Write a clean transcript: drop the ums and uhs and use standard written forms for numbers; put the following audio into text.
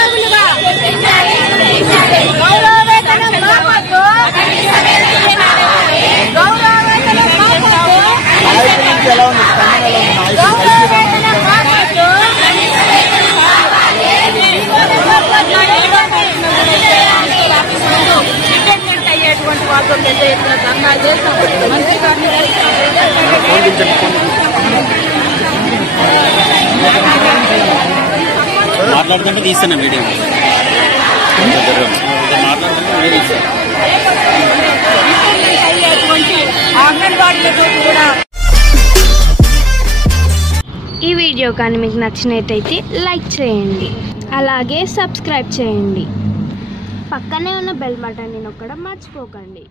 ఉద్యోగులుగా గౌరవ వేతనం కాపాడుతూ గౌరవ వేతనం కాపాడుతూ గౌరవ వేతనం కాపాడుతూ డిపెండెంట్ అయ్యేటువంటి వాళ్ళతో పెద్ద ఎత్తున ధర్నా చేస్తాం. మంత్రి మాట్లాడుతుంటే తీస్తాను వీడియో ఈ వీడియో కానీ మీకు నచ్చినట్టయితే లైక్ చేయండి, అలాగే సబ్స్క్రైబ్ చేయండి. పక్కనే ఉన్న బెల్ బటన్ని నొక్కడం మర్చిపోకండి.